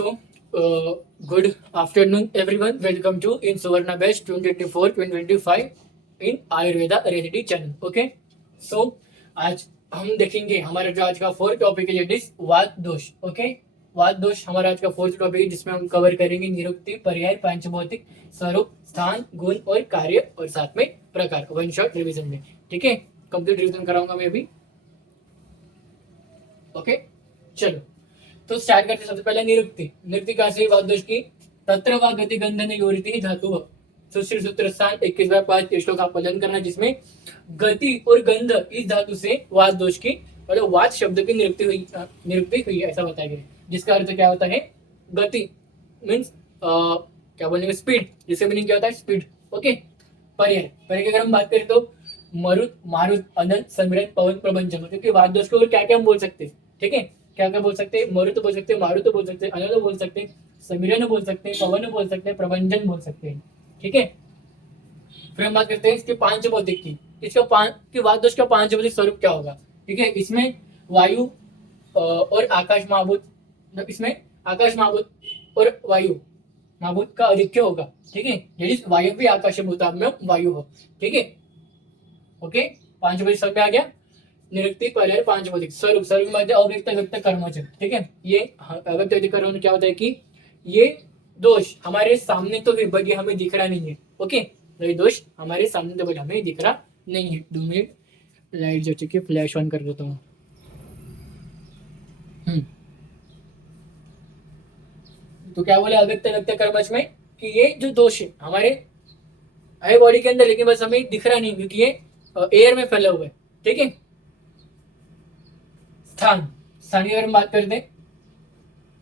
So, good afternoon, everyone. Welcome to in Suvarna Best 2024-2025 in Ayurveda Recipe channel. Okay. So, आज हम देखेंगे हमारा जो आज का फोर्थ टॉपिक है इट वात दोष. ओके, वात दोष हमारा आज का फोर्थ टॉपिक है जिसमें हम कवर करेंगे निरुक्ति, पर्याय, पांचभौतिक, स्वरूप, स्थान, गुण और कार्य और साथ में प्रकार वन शॉट रिवीजन में. ठीक है, कंप्लीट रिवीजन कराऊंगा मैं अभी. ओके, चलो तो स्टार्ट करते. सबसे पहले निरुक्ति. निरुक्ति का से वात दोष की तत्र वा गति गंधन योरिति धातु सुश्री सूत्र स्थान 21/5 श्लोक आप पालन करना जिसमें गति और गंध इस धातु से वात दोष की मतलब वात शब्द की निरुक्ति हुई ऐसा बताया गया. जिसका अर्थ क्या होता है? गति मीन्स क्या बोलेंगे स्पीड. जिसका मीनिंग क्या होता है? स्पीड. ओके. पर्याय पर्याय की अगर हम बात करें तो मरुत, मारुत, अनंत, समिरन, पवन, प्रबंधन. क्योंकि वात दोष को क्या क्या हम बोल सकते हैं. ठीक है, क्या क्या बोल सकते हैं? मरुत बोल सकते हैं, मारुत बोल सकते हैं, अनंत बोल सकते हैं, समिरन बोल सकते हैं, पवन बोल सकते हैं, प्रबंधन बोल सकते हैं. ठीक है, फिर हम बात करते हैं इसके पांच भौतिक की. इसका वात दोष का पांच भौतिक स्वरूप क्या होगा. ठीक है, इसमें वायु और आकाश महाभूत, इसमें आकाश महाभूत और वायु महाभूत का अधिक्य होगा. ठीक है, यदि वायु भी आकाश भूता में वायु हो. ठीक है, ओके. पांच भौतिक स्वरूप आ गया. निरुक्ति, पर्याय, पांच भौतिक. स्वरूप स्वरूप मध्ये अव्यक्त व्यक्त कर्मच. ठीक है, ये अव्यक्त व्यक्त कर्म क्या होता है कि ये दोष हमारे सामने तो है बट ये हमें दिख रहा नहीं है. ओके, ये दोष हमारे सामने तो बट हमें दिख रहा नहीं है. 2 मिनट लाइट जो चुकी फ्लैश ऑन कर देता हूँ. तो क्या बोले अव्यक्त व्यक्त कर्मच में कि ये जो दोष है हमारे है बॉडी के अंदर लेकिन बस हमें दिख रहा नहीं क्योंकि ये एयर में फैला हुआ है. ठीक है. स्थान स्थान की अगर हम बात करते हैं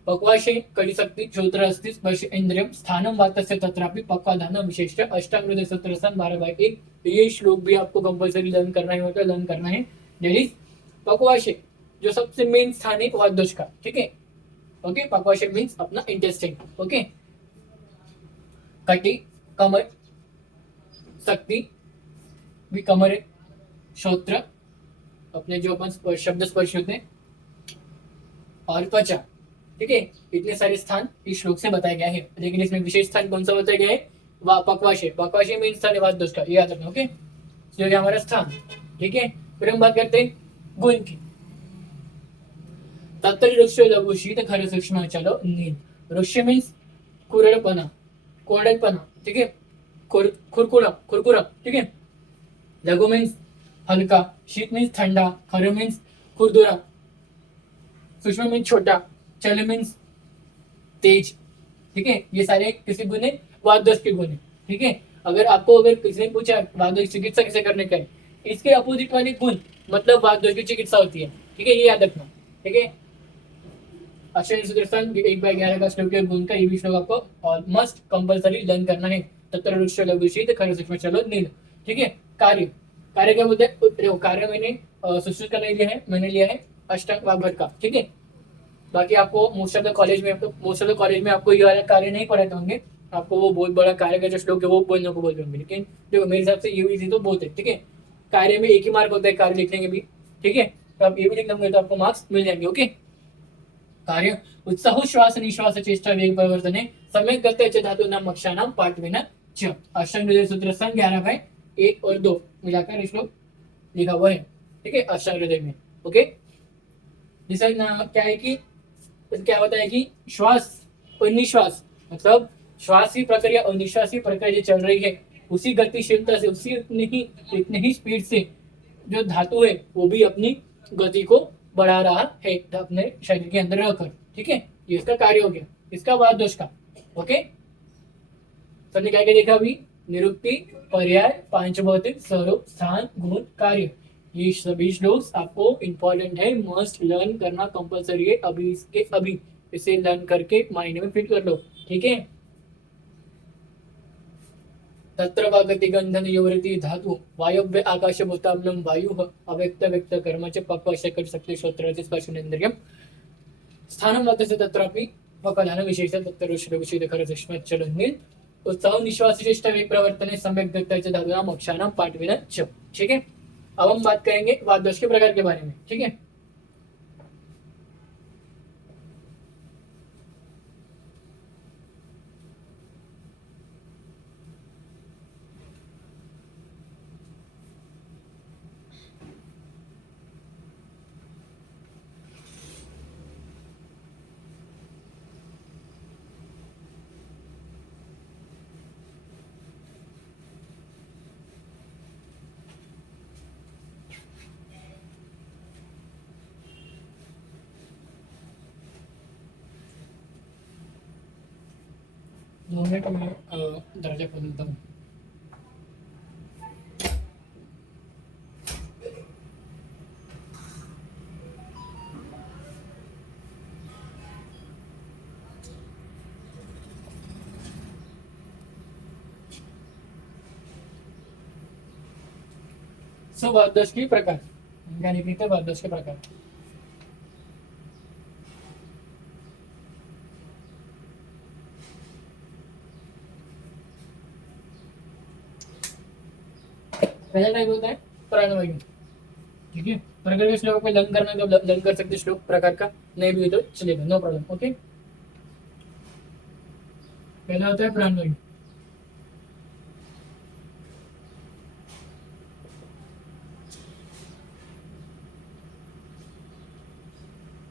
पक्वाशे कड़ी शक्ति चौत्र अस्ति स्पर्श इंद्रियम स्थानम वातस्य तत्रापि पक्वाधान विशेष अष्टांग सूत्र स्थान 12/1. ये श्लोक भी आपको कंपल्सरी लर्न करना ही होता है. लर्न करना है. पक्वाशे जो सबसे मेन स्थान है वात दोष का. ठीक है, ओके. पक्वाशय मीन्स अपना इंटेस्टाइन. ओके. कटी कमर, शक्ति भी कमर है, श्रोत्र अपने जो अपन शब्द स्पर्श होते हैं और त्वचा. ठीक है, इतने सारे स्थान इस श्लोक से बताया गया है. लेकिन इसमें विशेष स्थान कौन सा बताया गया है? पक्वाशय. पक्वाशय मेन स्थान है वात दोष का, याद रखना. ओके, तो हमारा स्थान. ठीक है, फिर हम बात करते हैं गुण की. तत्र वृक्ष लघु शीत खर सूक्ष्म चलो नील. वृक्ष मीन्स कुरड़पना, कोरड़पना. ठीक है, खुरकुरा. ठीक है. लघु मीन्स हल्का, शीत मीन्स ठंडा, खर मीन्स खुरदुरा, सूक्ष्म मीन्स छोटा, चल मीन्स तेज. ठीक है, ये सारे किसी गुण है वात दोष के गुण है. ठीक है, अगर किसी ने पूछा वात दोष की चिकित्सा कैसे करने का है, इसके अपोजिट वाले गुण मतलब वात दोष की चिकित्सा होती है. ठीक है, ये याद रखना. ठीक है, अक्षय सूत्रस्थान 1/11 का श्लोक के गुण का ये भी श्लोक आपको मस्ट कंपल्सरी लर्न करना है. तत्र वृक्ष लघु शीत खर सूक्ष्म चलो नील. ठीक है. कार्य क्या बोलते हैं? कार्य मैंने सुश्रुत का नहीं लिया है, मैंने लिया है अष्टांग वाग्भट का. ठीक है, बाकी आपको मोस्ट ऑफ द कॉलेज में आपको ये वाला कार्य नहीं पढ़ाते होंगे. आपको वो बहुत बड़ा कार्य का जो श्लोक है वो बोलने को बोलते होंगे. लेकिन देखो मेरे हिसाब से ये भी तो बहुत है. ठीक है, कार्य में एक ही मार्क होता है कार्य लिखने के भी. ठीक है, तो आप ये भी लिख लेंगे तो आपको मार्क्स मिल जाएंगे. ओके. कार्य उत्साह श्वास निश्वास चेष्टा वेग परिवर्तने सम्यक गत्य च धातु नाम अक्षानाम पाठवेन च. अष्टांग हृदय सूत्र स्थान 11/1 और 2 मिलाकर श्लोक लिखा हुआ है. ठीक है, अष्टांग हृदय में. ओके, जिसका नाम क्या है कि क्या होता है कि श्वास और निश्वास मतलब श्वास की प्रक्रिया और निश्वास की प्रक्रिया जो चल रही है उसी गतिशीलता से उसी इतनी ही स्पीड से जो धातु है वो भी अपनी गति को बढ़ा रहा है अपने शरीर के अंदर रहकर. ठीक है, ये इसका कार्य हो गया इसका वात दोष का. ओके, सबने क्या क्या देखा अभी? निरुक्ति, पर्याय, पांचभौतिक, स्वरूप, स्थान, गुण, कार्य. ये सभी श्लोक आपको इंपॉर्टेंट है, मस्ट लर्न करना कंपल्सरी है. अभी इसे लर्न करके माइंड में फिट कर लो. ठीक है. तत्र वा गति गंधन योवृति धातु वायव्य आकाश भूताम्लम वायु अव्यक्त व्यक्त कर्म च पक्वाशय कर सकते श्रोत्र स्पर्शनेन्द्रियम स्थानं वातस्य तत्रापि पक्वाधान विशेष तत्र श्लोकशील खर सूक्ष्म चलो नील. उत्साह निश्वास श्रेष्ठ वेग प्रवर्तने सम्यक गत्य च धातु नाम अक्षानाम पाठवेन च. ठीक है, अब हम बात करेंगे वात दोष के प्रकार के बारे में. ठीक है, 2 मिनट में दरवाजा खोल देता हूँ। वाद्यश के प्रकार यानी कि वाद्यश के प्रकार। पहला टाइप होता है प्राणवायु। ठीक है, पर अगर श्लोक में लंग करना तो लंग कर सकते श्लोक प्रकार का, नहीं भी तो चलेगा, नो प्रॉब्लम। ओके, पहला होता है प्राणवायु।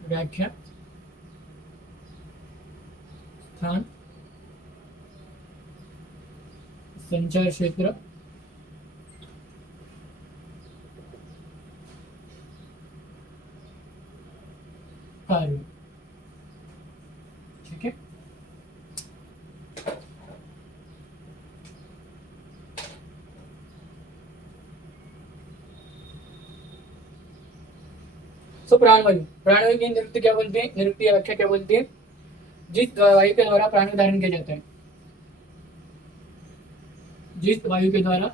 व्याख्या, स्थान, संचार क्षेत्र, कार्य। ठीक है, प्राणवायु, प्राणवायु की निरुक्ति क्या बोलते हैं, निरुक्ति या व्याख्या क्या बोलती है? जिस वायु के द्वारा प्राण धारण किया जाता है, जिस वायु के द्वारा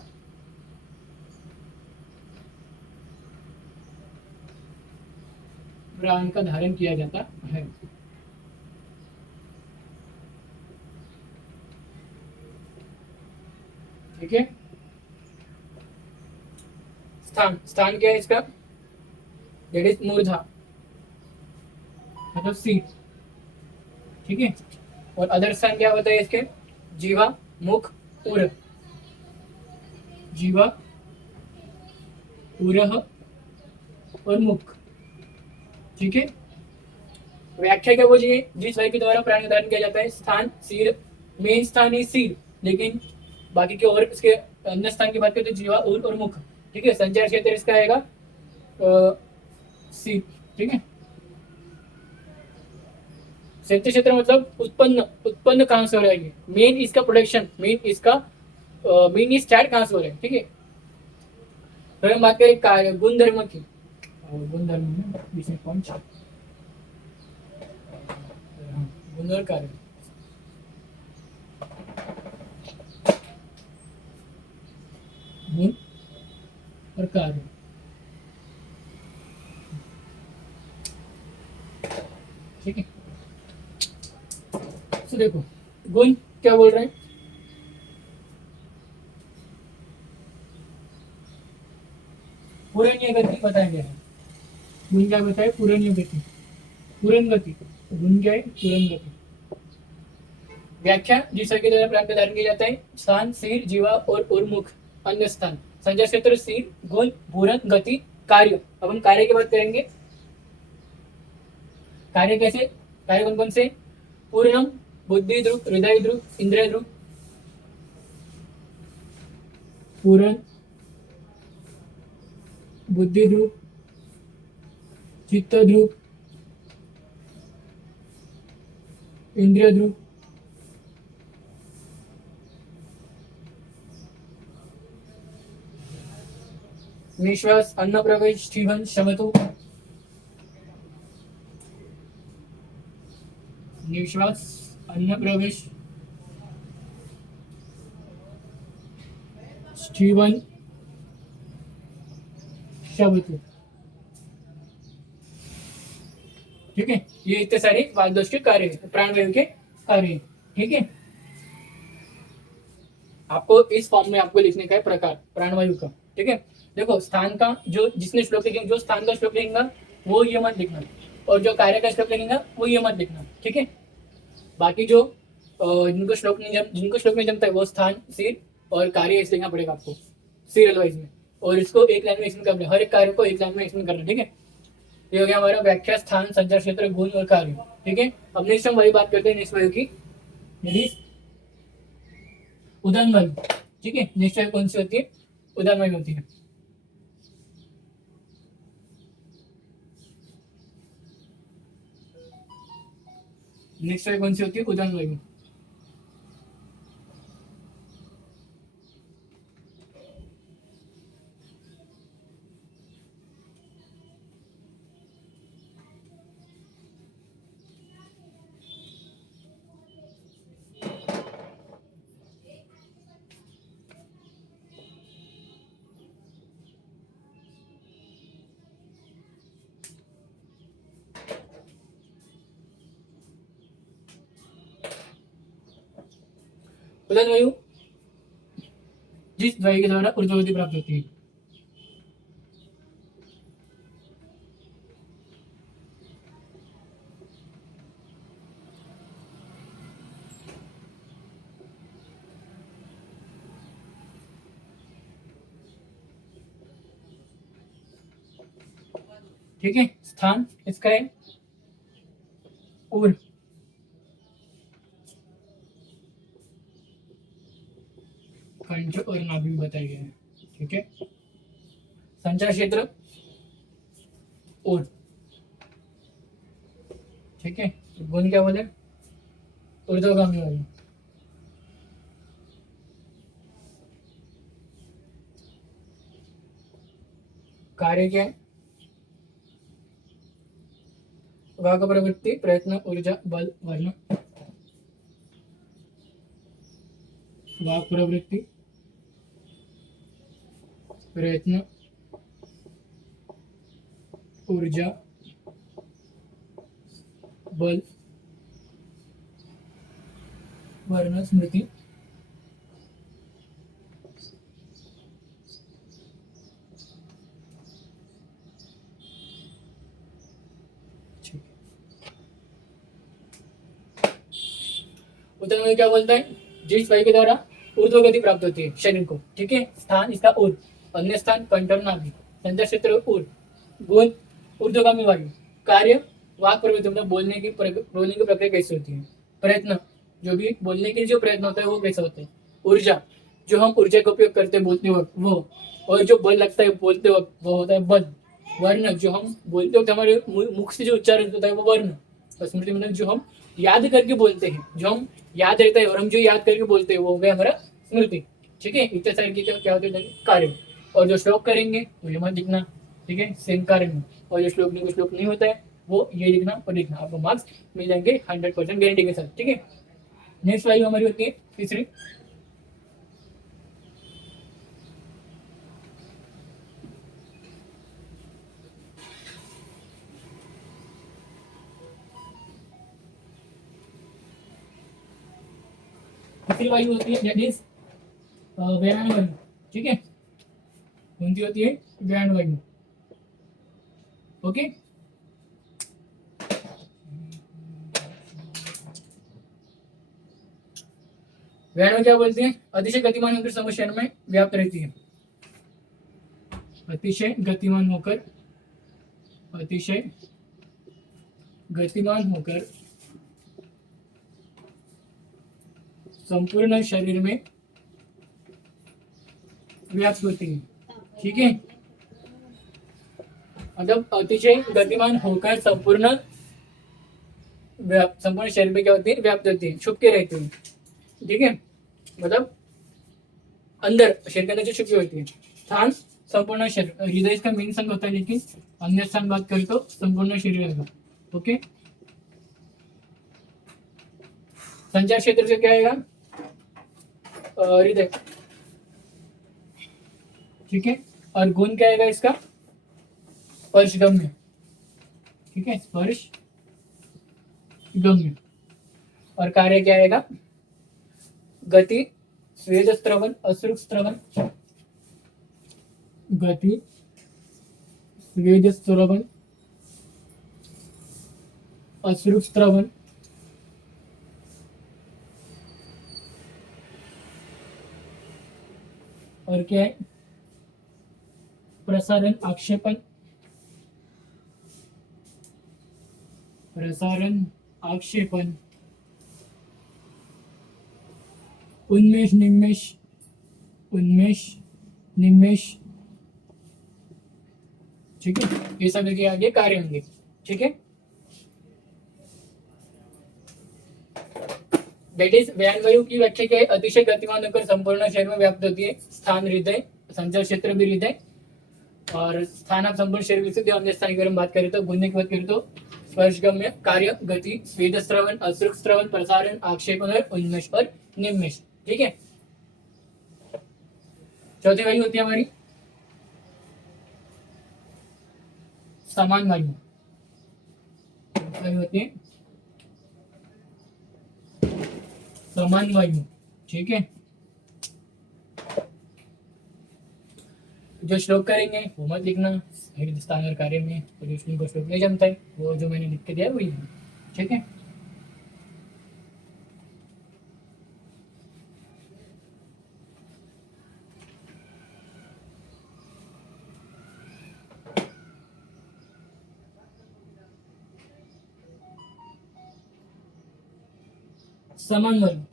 प्राण का धारण किया जाता है। ठीक है, स्थान, स्थान क्या है इसका? दैट इज मूर्धा, मतलब सीट। ठीक है, और अदर स्थान क्या बताए इसके? जीवा, मुख, उर। जीवा, उरह और मुख। ठीक है, व्याख्या क्या बोलिए? जिस वायु के द्वारा प्राण धारण किया जाता है। स्थान सिर, मेन स्थान ही सिर, लेकिन बाकी के और इसके अन्य स्थान की बात करें तो जीवा, उर और मुख। ठीक है, संचार क्षेत्र इसका आएगा सिर। ठीक है, संचार क्षेत्र मतलब उत्पन्न, उत्पन्न कहां से हो रहा है, मेन इसका प्रोडक्शन, मेन इसका मेन स्टार्ट कहां से हो रहा है। ठीक है, फिर हम बात करें गुणधर्म की। गुणधर्म में विषय कौन सा? गुण और कार्य। गुण और कार्य। ठीक है, तो देखो गुण क्या बोल रहे हैं? पूरण्य गति बताएंगे। गुण क्या बताए? पूरण्य गति, पूर्ण गति। गुण क्या है? पूर्ण गति। व्याख्या, जिस के द्वारा प्राण का धारण किया जाता है। स्थान सिर, जीवा और उर्मुख। अन्य स्थान संचार क्षेत्र सिर, गुण, पूर्ण गति, कार्य। अब हम कार्य की बात करेंगे। कार्य कैसे? कार्य कौन कौन से? पूर्णम, बुद्धि ध्रुव, हृदय ध्रुव, इंद्रिय ध्रुव। पूर्ण, बुद्धि ध्रुव, चित्त ध्रुव, इंद्रिय ध्रुव। निश्वास, अन्न प्रवेश, जीवन, शमतु। निश्वास, अन्न प्रवेश, जीवन, शमतु। ठीक है, ये इतने सारे वायुदोष के कार्य है, प्राणवायु के कार्य है। ठीक है, आपको इस फॉर्म में आपको लिखने का है प्रकार प्राणवायु का। ठीक है, देखो स्थान का जो जिसने श्लोक लिखेंगे, जो स्थान का श्लोक लिखेगा वो ये मत लिखना, और जो कार्य का श्लोक लिखेगा वो ये मत लिखना। ठीक है, बाकी जो जिनको श्लोक नहीं जमता है वो स्थान, सिर और कार्य ऐसे लिखना पड़ेगा आपको सीरियल वाइज में, और इसको एक लाइन में एक्सप्लेन करना, हर एक कार्य को एक लाइन में एक्सप्लेन करना। ठीक है, ये हो गया हमारा व्याख्या, स्थान, संचार क्षेत्र, गुण और कार्य। ठीक है, अब नेक्स्ट हम वही बात करते हैं नेक्स्ट वायु की, उदान वायु। ठीक है, नेक्स्ट वायु कौन सी होती है? उदान वायु होती है। नेक्स्ट वायु कौन सी होती है? उदान वायु। उदाहरण वायु जिस वायु के द्वारा ऊर्ध्वगति प्राप्त होती है। ठीक है, स्थान इसका है उर, कंठ और नाभि बताए गए हैं। ठीक है, संचार क्षेत्र उर। ठीक है, गुण क्या बोले, ऊर्ध्वगामी वायु। कार्य क्या है, वाक प्रवृत्ति, प्रयत्न, ऊर्जा, बल, वर्ण। वाक प्रवृत्ति, प्रयत्न, ऊर्जा, बल, वर्ण, स्मृति। उदाहरण में क्या बोलता है, जिस वायु के द्वारा ऊर्ध्वगति प्राप्त होती है शरीर को। ठीक है, स्थान इसका उर, अन्य स्थान कंठ और नाभि, संचार क्षेत्र उर, गुण ऊर्ध्वगामी वायु, कार्य वाक प्रवृत्ति, मतलब बोलने की प्रक्रिया कैसे होती है, प्रयत्न जो भी बोलने के लिए जो प्रयत्न होता है वो कैसा होता है, ऊर्जा जो हम ऊर्जा का उपयोग करते हैं बोलते वक्त वो, और जो बल लगता है बोलते वक्त वो होता है बल, वर्ण जो हम बोलते वक्त हमारे मुख से जो उच्चारण होता है वो वर्ण, और स्मृति मतलब जो हम याद करके बोलते हैं, जो हम याद रहता है और हम जो याद करके बोलते हैं वो हो गया हमारा स्मृति। ठीक है, इतने सारे की क्या होते हैं कार्य, और जो श्लोक करेंगे वो ये मत लिखना। ठीक है, सेम कार्य में, और जो श्लोक नहीं होता है वो ये लिखना और लिखना, आपको मार्क्स मिल जाएंगे 100% गारंटी के साथ। ठीक है, नेक्स्ट वायु हमारी होती है तीसरी, तीसरी वायु होती है दैट इज व्यान वायु। ठीक है, कौन सी होती है, व्यान वायु। ओके, व्यान में क्या बोलते हैं, अतिशय गतिमान होकर समूह में व्याप्त रहती है। अतिशय गतिमान होकर, अतिशय गतिमान होकर संपूर्ण शरीर में व्याप्त होती है। ठीक है, मतलब अतिशय गतिमान होकर संपूर्ण शरीर में क्या होती है, व्याप्त होती है, छुप के रहती है। ठीक है, मतलब अंदर शरीर के अंदर जो छुपी होती है। स्थान संपूर्ण शरीर, हृदय इसका मेन संघ होता है, लेकिन अन्य स्थान बात करें तो संपूर्ण शरीर रहेगा। ओके, संचार क्षेत्र से क्या आएगा, हृदय। ठीक है, और गुण क्या आएगा इसका, स्पर्श गम्य। ठीक है, स्पर्श गम्य, और कार्य क्या आएगा, गति, स्वेद स्त्रवन, अश्रु स्त्रवन, गति, स्वेद स्त्रवन, अश्रु स्त्रवन, और क्या है, प्रसारण, आक्षेपण, प्रसारण, आक्षेपण, उन्मेष, निमेष, उन्मेष, निमेष। ठीक है, ये सब के आगे कार्य होंगे। ठीक है, दैट इज व्यान वायु की व्याख्या क्या है, अतिशय गतिमान होकर संपूर्ण शरीर में व्याप्त होती है। स्थान हृदय, संचार क्षेत्र भी हृदय, और स्थान आप संपूर्ण शरीर से अन्य स्थान की अगर हम बात करें तो, गुण की बात करें तो स्पर्शगम्य, कार्य, गति, स्वेद स्त्रवन, अश्रु स्त्रवन, प्रसारण, आक्षेपण और उन्मेष और निमेष। ठीक है, चौथी वायु होती है हमारी समान वायु। वायु होती है समान वायु। ठीक है, जो श्लोक करेंगे वो मत लिखना, स्थान और कार्य में प्रदूषण को श्लोक नहीं जमता है, वो जो मैंने लिख के दिया है वही है। ठीक है, समान वर्ग,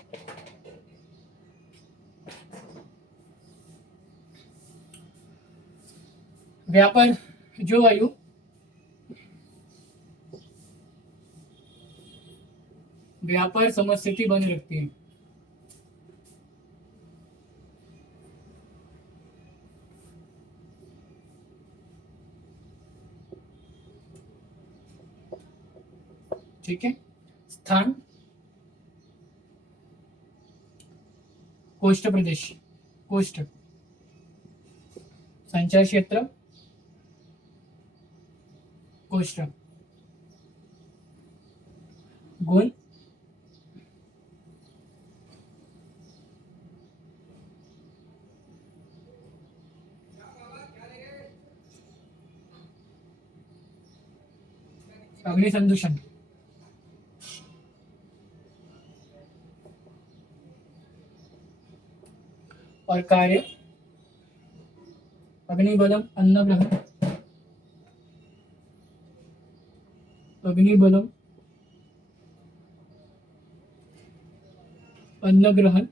व्यापार जो वायु व्यापार समस्थिति बने रखती है, ठीक है, स्थान कोष्ठ प्रदेश, कोष्ठ, संचार क्षेत्र कोष्ठ, गुण अग्निसंदूषण, और कार्य अग्निबलम अन्न ग्रहण, अग्निबलम अन्न ग्रहण,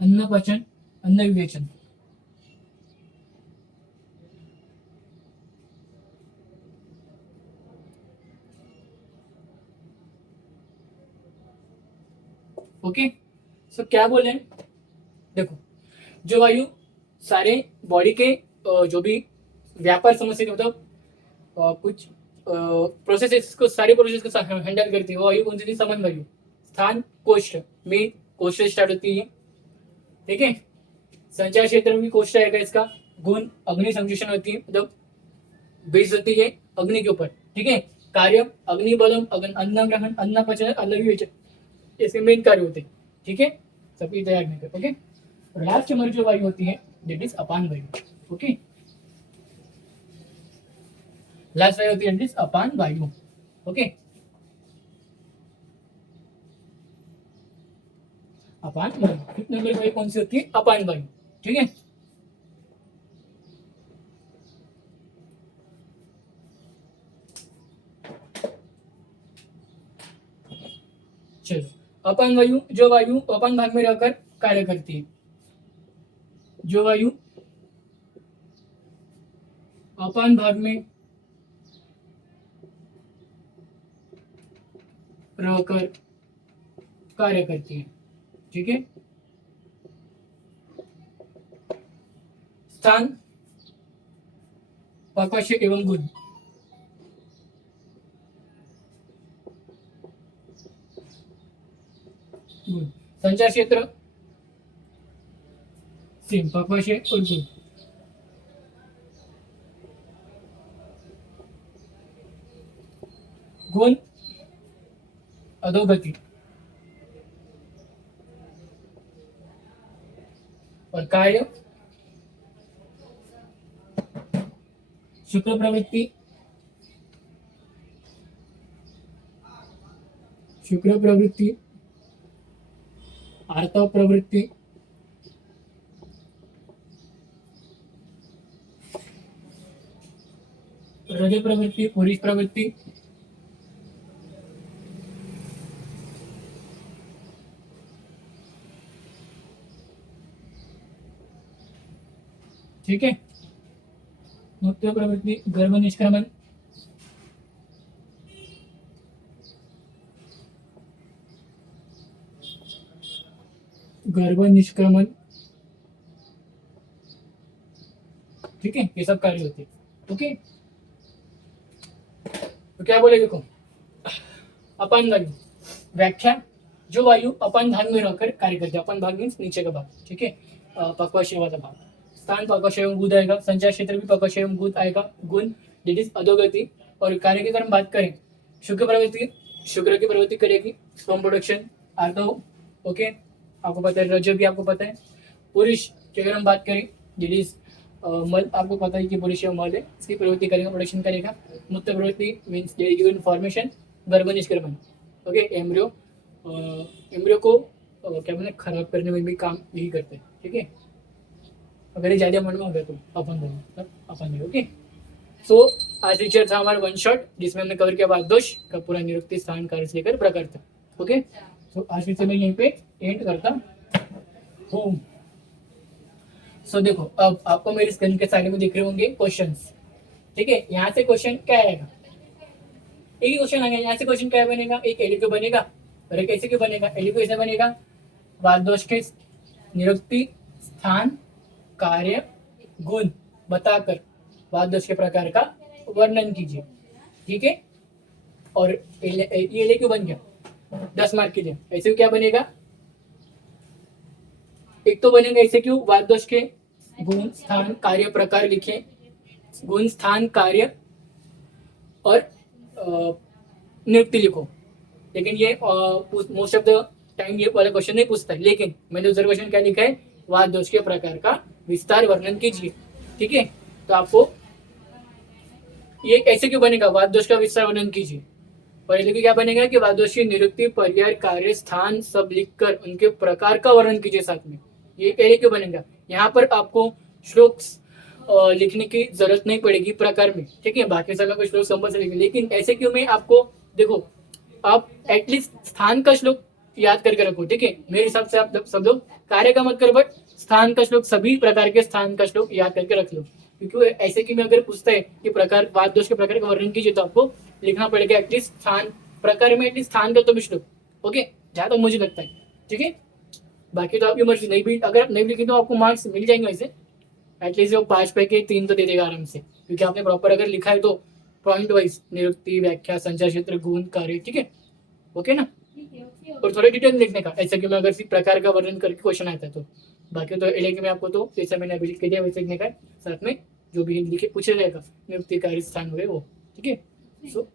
अन्न पचन, अन्न विवेचन। ओके, सो क्या बोले, देखो जो वायु सारे बॉडी के जो भी व्यापार समस्या मतलब कुछ प्रोसेसेस को, सारे प्रोसेस को हैंडल करती है, वो वायु कौन सी थी, समान वायु। स्थान कोष्ठ में, कोष्ठ से स्टार्ट होती है, ठीक है। संचार क्षेत्र में भी कोष्ठ आएगा इसका। गुण अग्नि संश्लेषण होती है, मतलब बेस होती है अग्नि के ऊपर, ठीक है। कार्य अग्नि बलम, अन्न ग्रहण, अन्न पचन, अन्न विवेचन, इसके मेन कार्य होते हैं, ठीक है। सभी तैयार नहीं कर, ओके। और लास्ट हमारी जो वायु होती है दैट इज अपान वायु, ओके। लास्ट वायु होती है दैट इज अपान वायु, ओके। अपान वायु, फिफ्थ नंबर की वायु कौन सी होती है, अपान वायु, ठीक है। चलो, अपान वायु, जो वायु अपान भाग में रहकर कार्य करती है, जो वायु अपान भाग में रहकर कार्य करती है, ठीक है। स्थान पाकवश एवं गुण, गुण संचार क्षेत्र सेम पाकवश और गुण। गुण अधोगति, और कार्य शुक्र प्रवृत्ति, शुक्र प्रवृत्ति, आर्तव प्रवृत्ति, हृदय प्रवृत्ति, पुरुष प्रवृत्ति, ठीक है। मूत्र प्रवृत्ति, गर्भ निष्क्रमण, गर्भ निष्क्रमण, ठीक है। ये सब कार्य होते हैं, ओके। तो क्या बोले, देखो अपान वायु व्याख्या, जो वायु अपान भाग में रहकर कार्य करते हैं, अपान भाग मीन्स नीचे का भाग, ठीक है, पक्वाशय वाला भाग। स्थान पक्वाशय एवं गुद आएगा, संचार क्षेत्र भी पक्वाशय एवं गुद आएगा। गुण दैट इज अधोगति, और कार्य की अगर हम बात करें शुक्र प्रवृत्ति शुक्र की प्रवृत्ति करेगी, स्पर्म प्रोडक्शन, आर्दव, ओके, आपको पता है, रज भी आपको पता है। पुरुष की अगर हम बात करें, लेडीज मल, आपको पता है कि पुरुष या मल है, इसकी प्रवृत्ति करेगा, प्रोडक्शन करेगा। मूत्र प्रवृत्ति मीन्स गिवन फॉर्मेशन, गर्भ निष्क्रमण, ओके, एम्ब्रियो, एम्ब्रियो को क्या बोलते हैं, खराब करने में भी काम यही करते हैं, ठीक है। अगर ये ज्यादा मन में होगा तो अपन ओके। सो आज लेक्चर था हमारा वन शॉट, जिसमें हमने कवर किया वादोष का पूरा निरुक्ति, स्थान, कार्य से लेकर प्रकार तक, ओके। सो आज फिर से मैं यहीं पे एंड करता हूँ। सो देखो, अब आपको मेरी स्क्रीन के साइड में दिख रहे होंगे क्वेश्चंस, ठीक है। यहाँ से क्वेश्चन क्या आएगा, एक ही क्वेश्चन आएगा। यहाँ से क्वेश्चन क्या बनेगा, एक एलिक्यू बनेगा और एक ऐसे क्यों बनेगा। एलिक्यू ऐसे बनेगा, वादोष के निरुक्ति, स्थान, कार्य, गुण बताकर वादोष के प्रकार का वर्णन कीजिए, ठीक है। और ये क्यों बन गया 10 मार्क के लिए। ऐसे क्या बनेगा, एक तो बनेगा ऐसे क्यों, वादोष के गुण, स्थान, कार्य, प्रकार लिखे, गुण, स्थान, कार्य और निरुक्ति लिखो। लेकिन ये मोस्ट ऑफ द टाइम ये वाला क्वेश्चन नहीं पूछता है, लेकिन मैंने दूसरा क्वेश्चन क्या लिखा है, वादोष के प्रकार का विस्तार वर्णन कीजिए, ठीक है। तो आपको ये कैसे क्यों बनेगा, वादोष का विस्तार वर्णन कीजिए। और ये क्या बनेगा कि वादोष की निरुक्ति, पर्याय, कार्य, स्थान सब लिखकर उनके प्रकार का वर्णन कीजिए साथ में। ये कैसे क्यों बनेगा, यहाँ पर आपको श्लोक लिखने की जरूरत नहीं पड़ेगी प्रकार में, ठीक है। बाकी समय को श्लोक संबंध लिखेंगे, लेकिन ऐसे क्यों में आपको देखो, आप एटलीस्ट स्थान का श्लोक याद करके रखो, ठीक है। मेरे हिसाब से आप सब लोग कार्य का मत करो, बट स्थान का श्लोक, सभी प्रकार के स्थान का श्लोक याद करके रख लो। क्योंकि ऐसे कि मैं अगर पूछता है कि प्रकार, वादोष के प्रकार का वर्णन कीजिए, तो आपको लिखना पड़ेगा एटलीस्ट स्थान, प्रकार में एटलीस्ट स्थान का तो भी श्लोक, ओके, जहाँ तक मुझे लगता है, ठीक है। बाकी तो आपकी मर्जी, नहीं भी अगर आप नहीं लिखे तो आपको मार्क्स मिल जाएंगे वैसे, एटलीस्ट वो 5 पे के 3 तो दे देगा आराम से, क्योंकि आपने प्रॉपर अगर लिखा है तो पॉइंट वाइज, निरुक्ति, व्याख्या, संचार क्षेत्र, गुण, कार्य, ठीक है, ओके ना। और थोड़े डिटेल लिखने का, ऐसा कि मैं अगर इसी प्रकार का वर्णन करके क्वेश्चन आता है तो। बाकी तो एलए में आपको तो जैसा मैंने अभी लिख के दिया वैसे लिखने का है, साथ में जो भी लिखे पूछा जाएगा, निरुक्ति, कार्य, स्थान हुए वो, ठीक है। सो